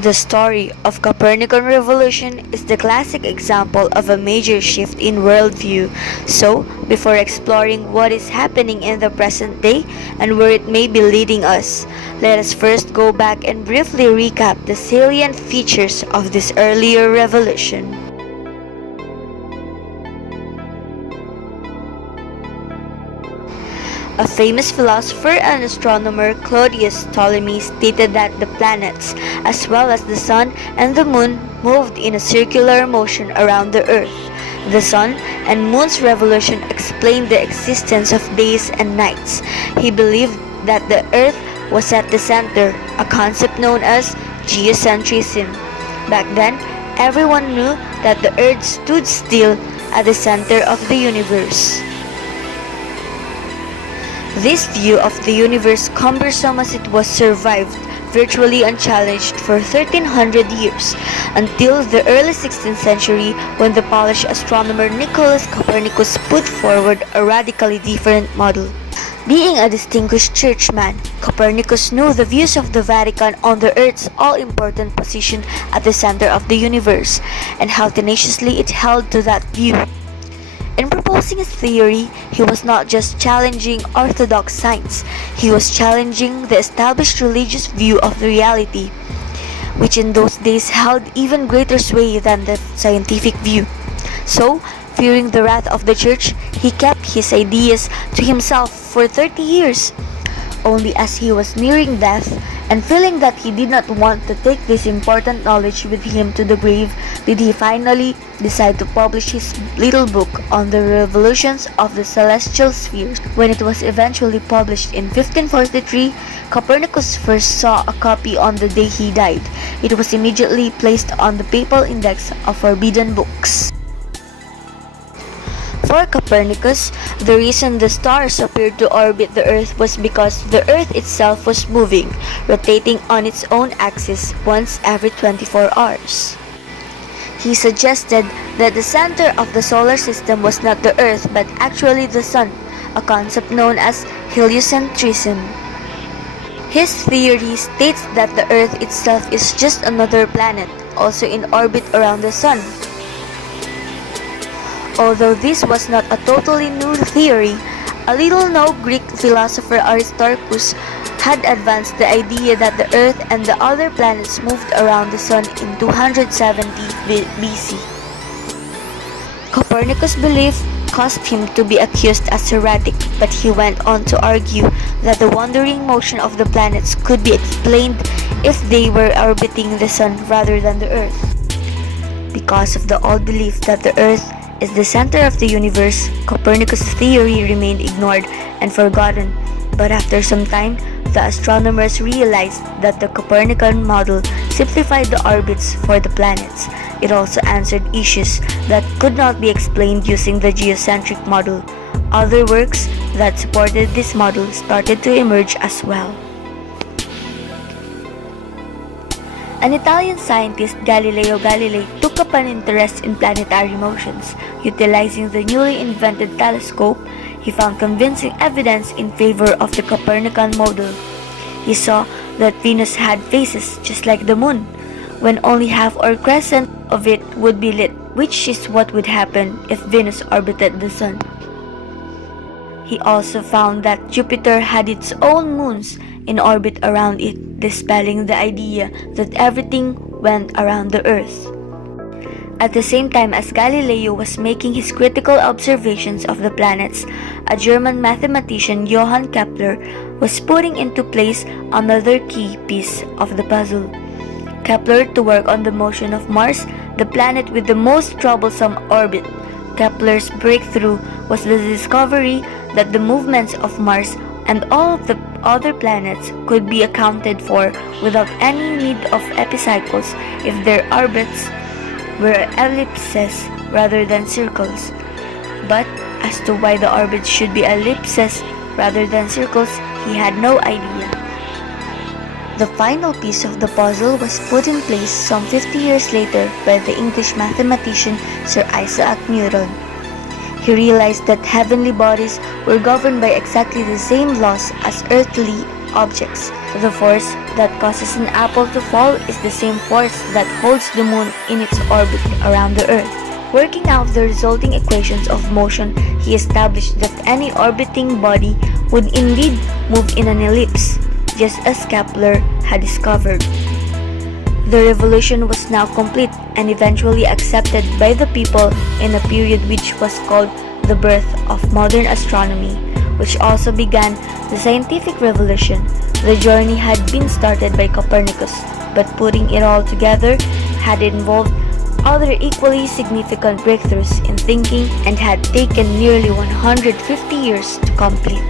The story of Copernican Revolution is the classic example of a major shift in worldview. So, before exploring what is happening in the present day and where it may be leading us, let us first go back and briefly recap the salient features of this earlier revolution. A famous philosopher and astronomer, Claudius Ptolemy, stated that the planets, as well as the sun and the moon, moved in a circular motion around the earth. The sun and moon's revolution explained the existence of days and nights. He believed that the earth was at the center, a concept known as geocentrism. Back then, everyone knew that the earth stood still at the center of the universe. This view of the universe, cumbersome as it was, survived virtually unchallenged for 1300 years, until the early 16th century when the Polish astronomer Nicholas Copernicus put forward a radically different model. Being a distinguished churchman, Copernicus knew the views of the Vatican on the Earth's all-important position at the center of the universe, and how tenaciously it held to that view. In proposing his theory, he was not just challenging orthodox science, he was challenging the established religious view of the reality, which in those days held even greater sway than the scientific view. So, fearing the wrath of the church, he kept his ideas to himself for 30 years. Only as he was nearing death, and feeling that he did not want to take this important knowledge with him to the grave, did he finally decide to publish his little book on the revolutions of the celestial spheres. When it was eventually published in 1543, Copernicus first saw a copy on the day he died. It was immediately placed on the papal index of forbidden books. For Copernicus, the reason the stars appeared to orbit the Earth was because the Earth itself was moving, rotating on its own axis once every 24 hours. He suggested that the center of the solar system was not the Earth but actually the Sun, a concept known as heliocentrism. His theory states that the Earth itself is just another planet, also in orbit around the Sun. Although this was not a totally new theory, a little-known Greek philosopher Aristarchus had advanced the idea that the Earth and the other planets moved around the Sun in 270 BC. Copernicus' belief caused him to be accused as heretic, but he went on to argue that the wandering motion of the planets could be explained if they were orbiting the Sun rather than the Earth. Because of the old belief that the Earth is the center of the universe, Copernicus' theory remained ignored and forgotten, but after some time, the astronomers realized that the Copernican model simplified the orbits for the planets. It also answered issues that could not be explained using the geocentric model. Other works that supported this model started to emerge as well. An Italian scientist, Galileo Galilei, took up an interest in planetary motions. Utilizing the newly invented telescope, he found convincing evidence in favor of the Copernican model. He saw that Venus had phases just like the moon, when only half or crescent of it would be lit, which is what would happen if Venus orbited the Sun. He also found that Jupiter had its own moons in orbit around it, dispelling the idea that everything went around the Earth. At the same time as Galileo was making his critical observations of the planets, a German mathematician, Johann Kepler, was putting into place another key piece of the puzzle. Kepler to work on the motion of Mars, the planet with the most troublesome orbit. Kepler's breakthrough was the discovery that the movements of Mars and all of the other planets could be accounted for without any need of epicycles if their orbits were ellipses rather than circles. But as to why the orbits should be ellipses rather than circles, he had no idea. The final piece of the puzzle was put in place some 50 years later by the English mathematician Sir Isaac Newton. He realized that heavenly bodies were governed by exactly the same laws as earthly objects. The force that causes an apple to fall is the same force that holds the moon in its orbit around the Earth. Working out the resulting equations of motion, he established that any orbiting body would indeed move in an ellipse, just as Kepler had discovered. The revolution was now complete and eventually accepted by the people in a period which was called the birth of modern astronomy, which also began the scientific revolution. The journey had been started by Copernicus, but putting it all together had involved other equally significant breakthroughs in thinking and had taken nearly 150 years to complete.